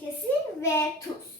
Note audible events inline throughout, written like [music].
şehresi ve tuz.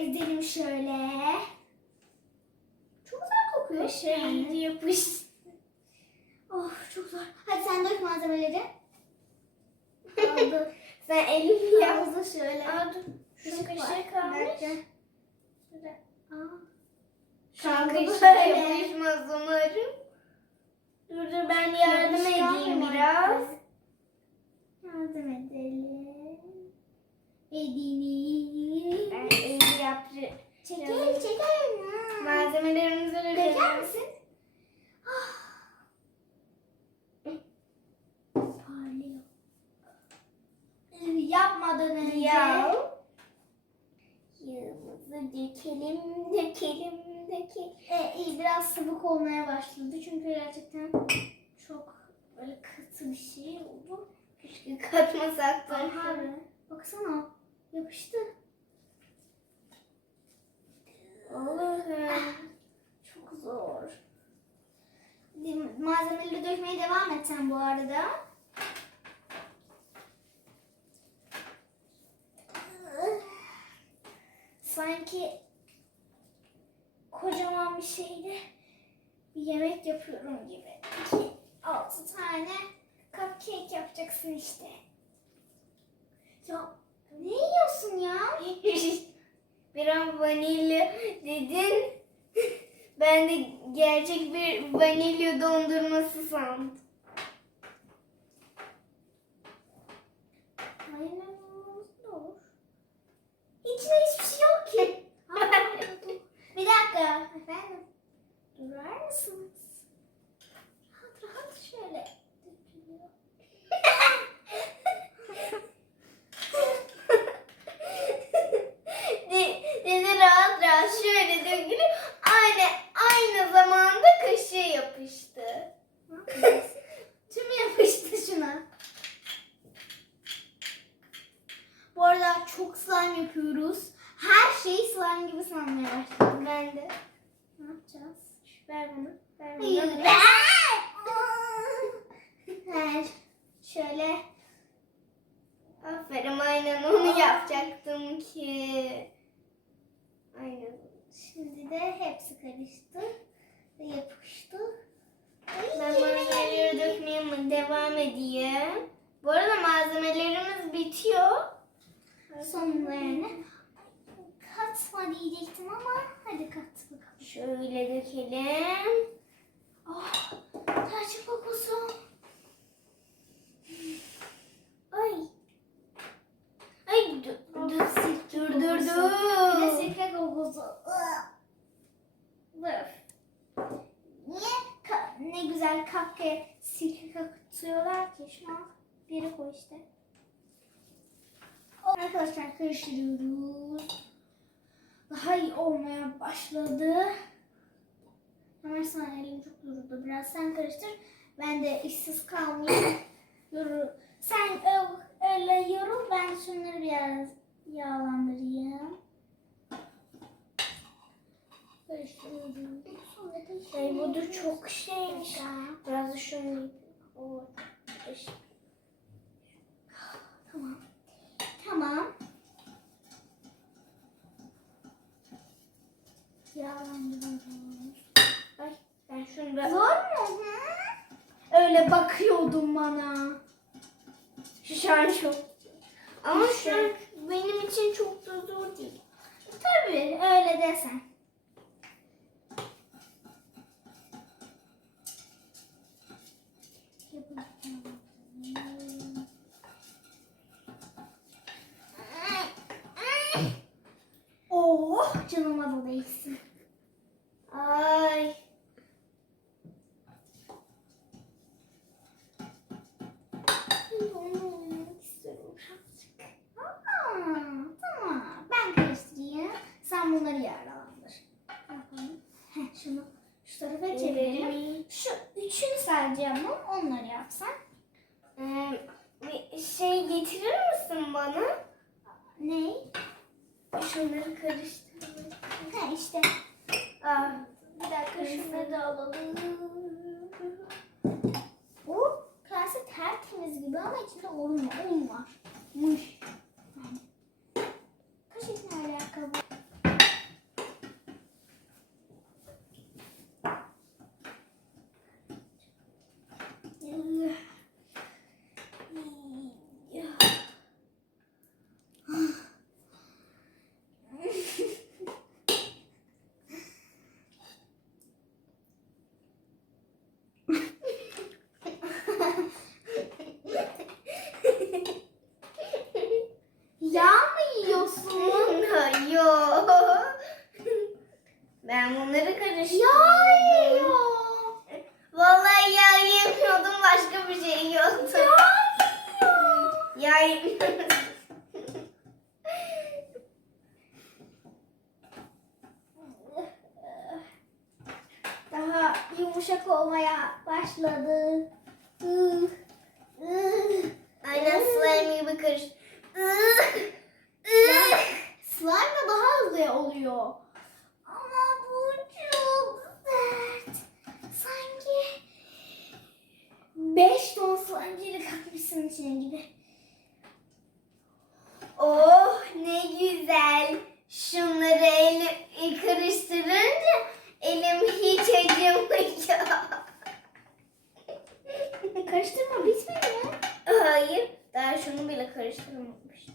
Ezelim şöyle. Çok güzel kokuyor. Kaşığı yani. yapış. Of çok zor. Hadi sen dök malzemeleri. Aldı. [laughs] Sen elini yap. Aldı şöyle. Şunun Kaşık kaşığı kalmış. Nerede? Aa. Kaşığı böyle. yapışmaz umarım. Dur dur ben yardım Yapışkan edeyim mı biraz. vardı? Yardım edelim. Edelim. Ben yapacağım. Çekil. Hmm. Malzemelerimizi Döker dökelim. misin? Ah. Parlıyor. Yapmadan önce Yağ. Yağımızı dökelim, dökelim, dökelim. e, iyi biraz sıvık olmaya başladı. Çünkü gerçekten çok böyle katı bir şey oldu. Keşke katmasak da. Baksana yapıştı. Allah'ım. Çok zor. Malzemeleri dökmeye devam et sen bu arada. Sanki kocaman bir şeyde bir yemek yapıyorum gibi. İki, altı tane cupcake yapacaksın işte. Ya ne yiyorsun ya? [laughs] bir an vanilya dedin. Ben de gerçek bir vanilya dondurması sandım. Aynen ne olur. İçinde hiçbir şey yok ki. [laughs] Bir dakika. Efendim. Durar mısınız? Rahat rahat şöyle. dökülüyor. De- Dedi rahat rahat şöyle dökülüp aynı aynı zamanda kaşığı yapıştı. Ne yapacağız? Tüm yapıştı şuna. Bu arada çok slime yapıyoruz. Her şeyi slime gibi sanmaya başladım. Ben de. Ne yapacağız? Ver bunu. Ver bunu. Hayır. Ver. Şöyle Aferin aynen onu yapacaktım ki. Aynen. Şimdi de hepsi karıştı ve yapıştı. Ben malzemeleri dökmeye devam edeyim? Bu arada malzemelerimiz bitiyor. Sonunda yani. Katma diyecektim ama hadi kat bakalım. Şöyle dökelim. Oh, tarçın kokusu. Ay. Ay dur dur dur dur. Bir de sirke kokusu. Öf. Ne güzel kahve sirke katıyorlar ki şu an bir yere koy işte. Arkadaşlar karıştırıyoruz. Daha iyi olmaya başladı. Ömer sana elim çok durdu. Biraz sen karıştır. Ben de işsiz kalmayayım. [coughs] Yorul. Sen öyle yorul. Ben şunları biraz yağlandırayım. Karıştırıyorum. Ay bu da şöyle- çok şeymiş. Biraz da şunu. O. Tamam. Tamam. Yağlandırıyoruz. Ay ben şunu da Zor mu? Öyle bakıyordun bana. Şu çok. Ama şu benim için çok da zor değil. Tabii öyle desen. Oh canıma da değsin. Ay. Şimdi onu oynamak istiyorum birazcık. Aa, tamam. Ben karıştırayım. Sen bunları. Yapalım. Heh, şunu şu tarafa çevirelim. Şu üçünü sadece yapmam. Onları yapsan. Ee, bir şey getirir misin bana? Ne? Şunları karıştırmak. Ha işte. Aa, bir dakika şunları da alalım. Bu kase tertemiz gibi ama içinde un var. Un var. Kaşık ne alakalı? Yağ mı yiyorsun? Yok. Ben bunları karıştırdım. Yağ yiyor. Vallahi yağ yemiyordum başka bir şey yiyordum. Yağ yemiyordum. Daha yumuşak olmaya başladı. Aynen slime gibi karış. Slime de daha hızlı oluyor. Ama bu çok sert. Sanki 5 ton slime geri katmışsın içine gibi. Oh ne güzel. Şunları elim karıştırınca elim hiç acımıyor. Karıştırma bitmedi mi? Hayır. Daha şunu bile karıştırmamıştım.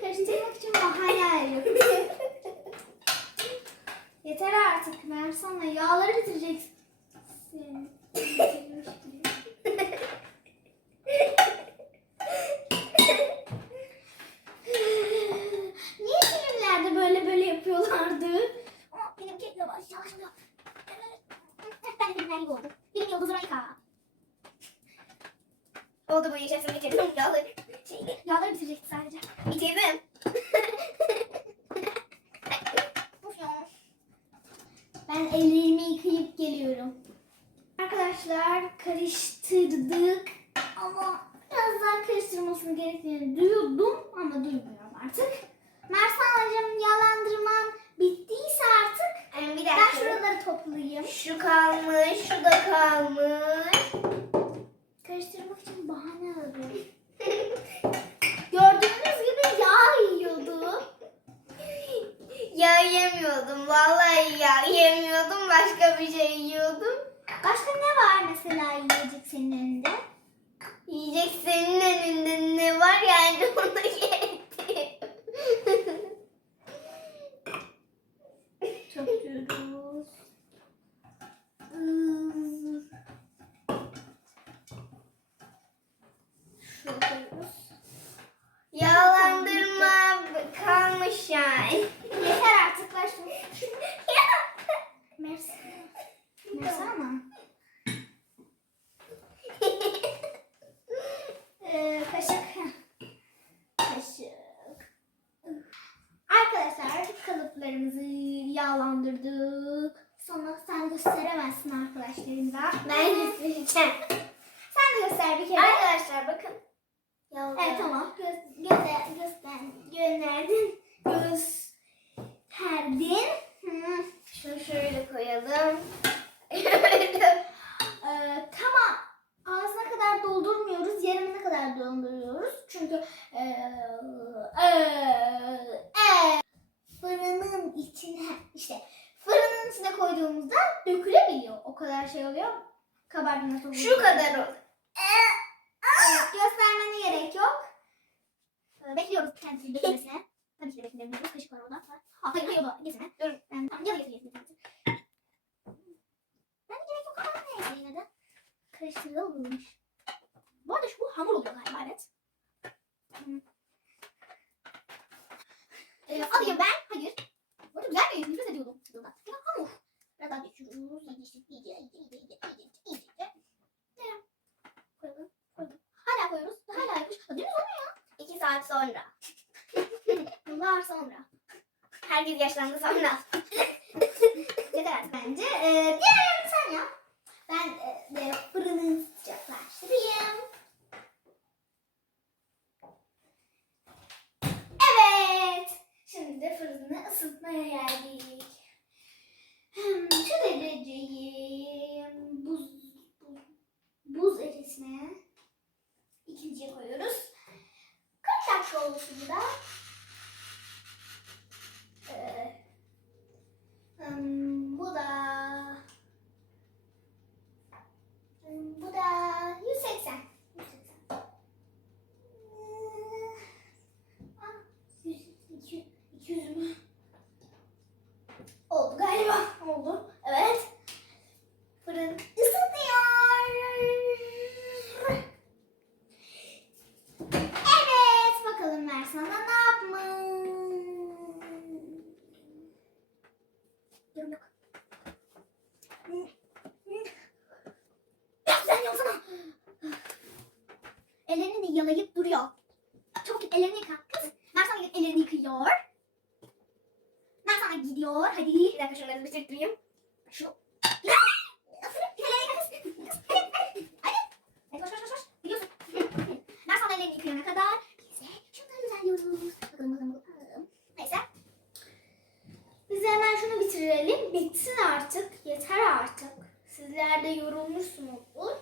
Karıştırmak için bahane arıyorum. Yeter artık Mersana yağları bitireceksin. Bitirmiş gibi. Niye filmlerde böyle böyle yapıyorlardı? Ama benimki yavaş yavaş yavaş. Ben de filmler gibi oldum. Benim yıldız Rayka. Oldu bu iş. Hepsini bitirdim. Yağları. Şeyi Yağları bitirecekti sadece. bitirdim. Of ya. Ben ellerimi geliyorum. Arkadaşlar karıştırdık ama biraz daha karıştırmasını gerektiğini duyuyordum ama duymuyorum artık. Mersan'cığım yalandırman bittiyse artık Yani bir ben şuraları toplayayım. Şu kalmış, şu da kalmış. Karıştırmak için bahane arıyorum. [laughs] Gördüğünüz gibi yağ yiyordu. Yağ yemiyordum. Vallahi yağ yemiyordum. Başka bir şey yiyordum. Başka ne var mesela yiyecek senin önünde? Yiyecek senin önünde ne var yani onu [laughs] yedim. Topluyoruz. Iıı. Şuraya koyuyoruz. Yağlandırma kalmış yani. Yeter artık ver şunu. Mersi. Mersi ama. Ee, kaşık. heh. Kaşık. Arkadaşlar kalıplarımızı yağlandırdık. Sonra sen gösteremezsin arkadaşlarımıza. Ben göstereceğim. Sen de göster bir kere. Arkadaşlar bakın. Yağlı. Evet tamam. Göz, göster, göster, gönderdin. Gösterdin. Hı. Şunu şöyle koyalım. [laughs] Ee, tamam. Ağzına kadar doldurmuyoruz. Yarımına kadar dolduruyoruz. Çünkü ee, ee, ee, fırının içine işte fırının içine koyduğumuzda dökülebiliyor. O kadar şey oluyor. Kabardığında çok Şu kadar olur. Evet, göstermene gerek yok. Ee, Bekliyoruz kendisini dökülmesine. Tabii ki de bekleyebiliriz. Kaşık var orada. Ha, hayır hayır da getirin. Dur. Ben, tamam, ya da getirin getirin. Ben gerek yok ama neyse yine de. Karıştırılmış. Bu arada şu bu hamur oluyor galiba evet. Ee, alayım ben. Hayır. Bu arada güzel bir ediyordum. Sıkıldan. Ya hamur. Biraz daha geçiyoruz. İyice iyice iyice iyice iyice iyice iyice. Devam. Koyalım. Koydum. Hala koyuyoruz. Hala yapış. Hadi mi İki saat sonra. [laughs] Yıllar sonra. Herkes yaşlandı sonra. [laughs] Artık bence. Ee, diğer sen yap. Ben e, de fırını sıcaklaştırayım. Evet. Şimdi de fırını ısıtmaya geldik. Hmm, şu dereceyi buz, buz, buz eritmeye ikinciye koyuyoruz. Kaç dakika oldu şimdi? Ee, Hmm, bu da Hmm, bu da 180. 180. Hmm, ah, 100, 200, 200 mü? Oldu galiba. Oldu. Evet. Fırın ısıtıyor. Evet. Bakalım Mersana ne yapmış? Yorum yok. Ya sen yapsana. Ellerini de yalayıp duruyor. Çabuk git ellerini yıka. Kız. Mersana gidip ellerini yıkıyor. Mersana gidiyor. Hadi. Bir dakika şunları bitirteyim. Şunu. Ellerini yıka kız. Kız, hadi, hadi. Hadi. Hadi koş koş koş. koş. Gidiyorsun. Mersana ellerini yıkayana kadar biz de şunları düzenliyoruz. Bakalım bakalım bakalım. Neyse. Biz de hemen şunu bitirelim. Bitsin artık. Yeter artık. Sizler de yorulmuşsunuzdur.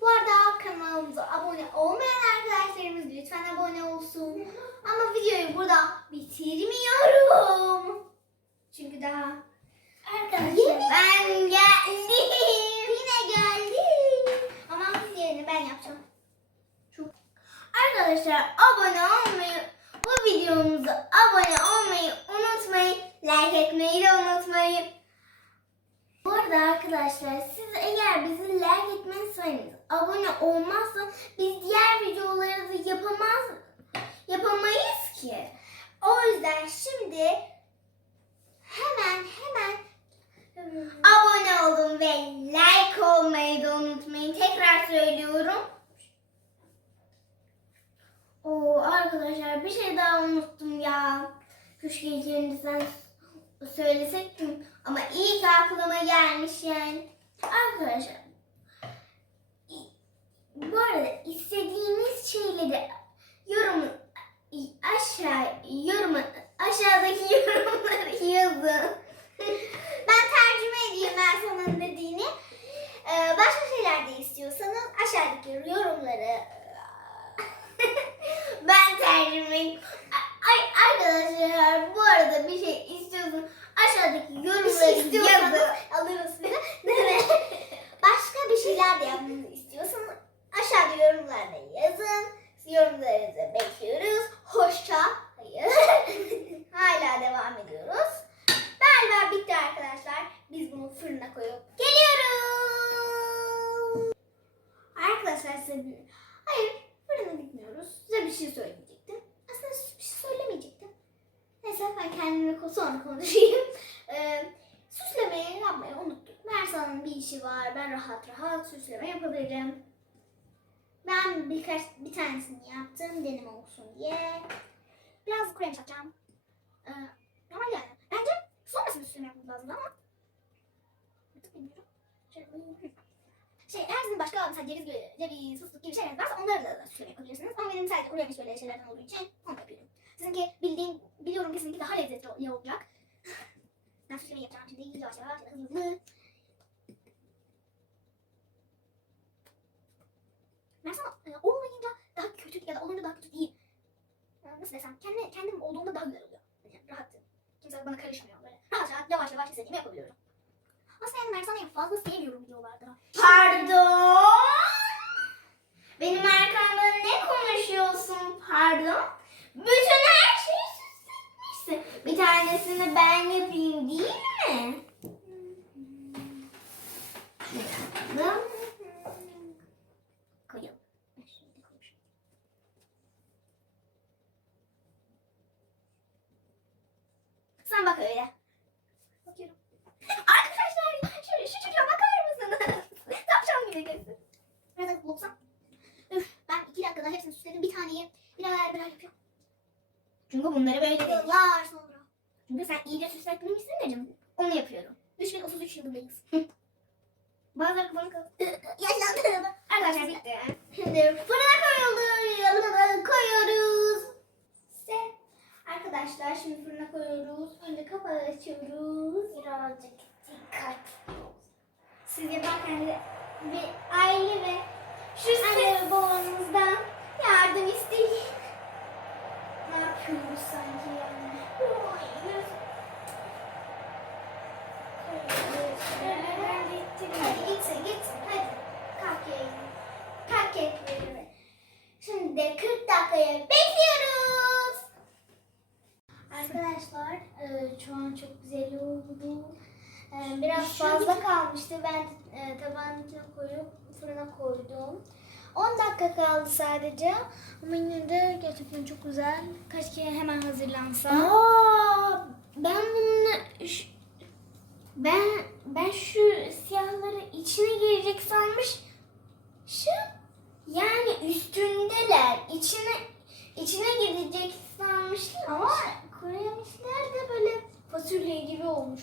Bu arada kanalımıza abone olmayan arkadaşlarımız lütfen abone olsun. Ama videoyu burada bitirmiyorum. Çünkü daha Arkadaşlar ben geldim. Yine geldim. Ama biz yerini ben yapacağım. Arkadaşlar abone olmayı, bu videomuza abone olmayı unutmayın. Like etmeyi de unutmayın. Bu arada arkadaşlar siz eğer bizi etmezseniz, abone olmazsanız biz diğer videoları da yapamaz, yapamayız ki. O yüzden şimdi hemen hemen Abone olun ve like olmayı da unutmayın. Tekrar söylüyorum. Oo arkadaşlar bir şey daha unuttum ya. Keşke kendisinden söyleseydim. Ama iyi ki aklıma gelmiş yani. Arkadaşlar bu arada istediğiniz şeyleri yorum aşağı yorum aşağıdaki [laughs] yorumları yazın. ben tercüme edeyim Mersa'nın dediğini. Ee, başka şeyler de istiyorsanız aşağıdaki yorumları Ben tercüme Ay arkadaşlar bu arada bir şey istiyorsun aşağıdaki yorumları Bir şey istiyorsanız yazın. Alırız seni. Başka bir şeyler de yapmamızı istiyorsanız aşağıda yorumlarda yazın. Yorumlarınızı bekliyoruz. Hoşça. Hayır. Hala devam ediyoruz. Galiba bitti arkadaşlar. Biz bunu fırına koyup geliyoruz. Arkadaşlar size bir... Hayır fırına gitmiyoruz. Size bir şey söyleyecektim. Aslında bir şey söylemeyecektim. Neyse ben kendimle sonra konuşayım. [laughs] Ee, süslemeyi yapmayı unuttuk. Mersa'nın bir işi var. Ben rahat rahat süsleme yapabilirim. Ben birkaç bir tanesini yaptım deneme olsun diye. Biraz krem satacağım. Ee, normal yani. Bence sonrasında süsleme yapmamız lazım ama. Bilmiyorum. Şöyle. Şey, eğer sizin başka mesela ceviz, gibi- ceviz, fıstık gibi şeyler varsa onları da süsleme yapabilirsiniz. Ama benim sadece yemiş böyle şeylerden olduğu için onu yapıyorum. Sizinki bildiğim, biliyorum sizinki daha lezzetli olacak. [laughs] Ben süsleme yapacağım şimdi yavaş yavaş hızlı hızlı. Mesela e, olmayınca daha kötü ya da olunca daha kötü değil. E, Nasıl desem kendi, kendim olduğumda daha güzel oluyor. Yani rahat. Kimse bana karışmıyor böyle. Rahat rahat yavaş yavaş istediğimi yapabiliyorum. Aslında yani Mersa'yı fazla sevmiyorum videolarda. Pardon. Benim arkamda ne konuşuyorsun pardon? Bütün her şeyi süsletmişsin. Bir tanesini ben yapayım değil mi? Yapalım. Koyalım. Sen bak öyle. Bakıyorum. Arkadaşlar şu, şu çocuğa bakar mısınız? Tavşan gibi gözü. Biraz da bulsam. Üf, ben iki süsledim. Bir taneyi birer birer yapıyorum. Çünkü bunları böyle değil. Yıllar sonra. Çünkü sen iyice süsletmemişsin de canım. Onu yapıyorum. 3033 yılındayız. Bazıları kafanı kalır. [laughs] Yaşlandım. Arkadaşlar bitti. Şimdi fırına koyuldu. Yanına koyuyoruz. İşte arkadaşlar şimdi fırına koyuyoruz. Önce kapağı açıyoruz. Birazcık dikkat. Siz yaparken de bir aile ve şu anne babanızdan yardım isteyin. Ne yapıyoruz sanki yani? Hadi gitsin gitsin hadi. Kalk yayın. Kalk ekmeğimi. Şimdi de 40 dakikaya bekliyoruz. Arkadaşlar e, şu an çok güzel oldu. E, Biraz fazla kalmıştı. Ben e, tabağın içine koyup fırına koydum. 10 dakika kaldı sadece. Ama yine de gerçekten çok güzel. Kaç kere hemen hazırlansa. Aa, ben bunu ben ben şu siyahları içine girecek sanmış. Şu yani üstündeler. İçine içine girecek sanmıştım ama koymuşlar da böyle fasulye gibi olmuş.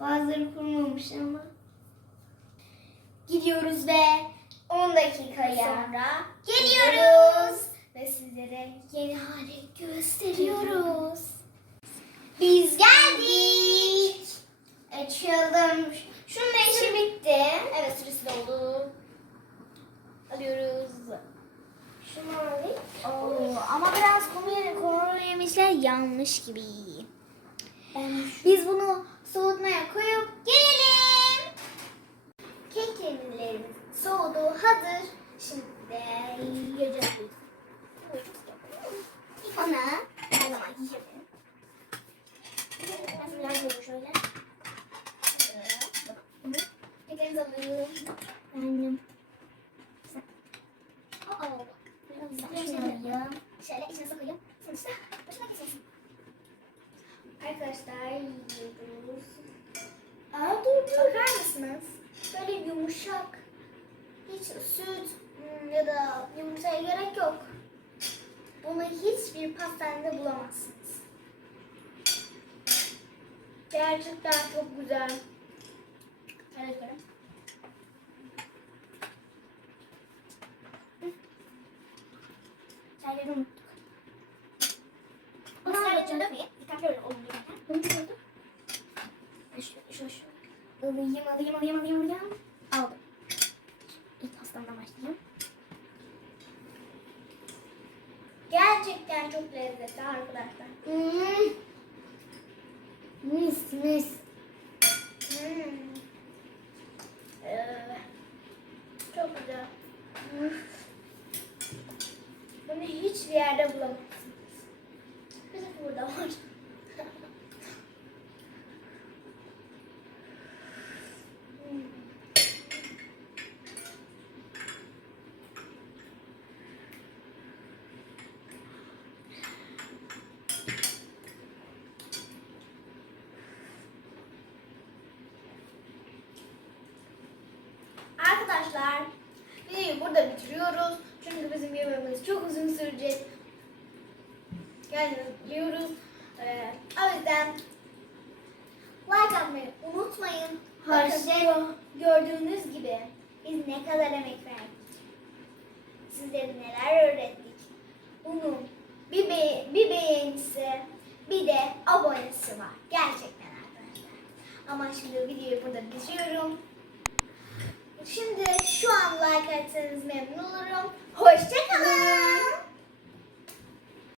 Bazıları kurmamış ama. Gidiyoruz ve 10 dakikaya Sonra geliyoruz ve sizlere yeni hali gösteriyoruz. Biz geldik. Açalım. Şunun da işi bitti. Evet süresi doldu. Alıyoruz. Şunu alayım. Oo, ama biraz kuru, kuru yemişler yanlış gibi. Biz bunu soğutmaya koyup gelelim. kek kemiğlerimiz soğudu. Hazır. Şimdi yiyeceğiz. ona her zaman yiyelim. Ben biraz yapayım şöyle. Keklerimizi alıyorum. Daha şöyle içine sokuyorum. Sen işte başına kesersin. Arkadaşlar yiyoruz. Aa dur dur. Bakar mısınız? Böyle yumuşak. Hiç süt ya da yumurtaya gerek yok. Bunu hiçbir pastanede bulamazsınız. Gerçekten çok güzel. Evet. Çayları. Alayım alayım alayım alayım alayım. Aldım. İlk pastamdan başlayayım. Gerçekten çok lezzetli arkadaşlar. Hmm. Mis mis. Hmm. Ee, çok güzel. Bunu hiçbir yerde bulamazsınız. Bir tek burada var. Hmm. Arkadaşlar videoyu burada bitiriyoruz. Çünkü bizim yemeğimiz çok uzun sürecek. Yani biliyoruz. Ee, o yüzden like atmayı unutmayın. Bakın gördüğünüz gibi biz ne kadar emek verdik. Sizlere neler öğrettik. Bunun bir, be bir beğenisi bir de abonesi var. Gerçekten arkadaşlar. Ama şimdi videoyu burada bitiriyorum. Şimdi şu an like atsanız memnun olurum. Hoşçakalın.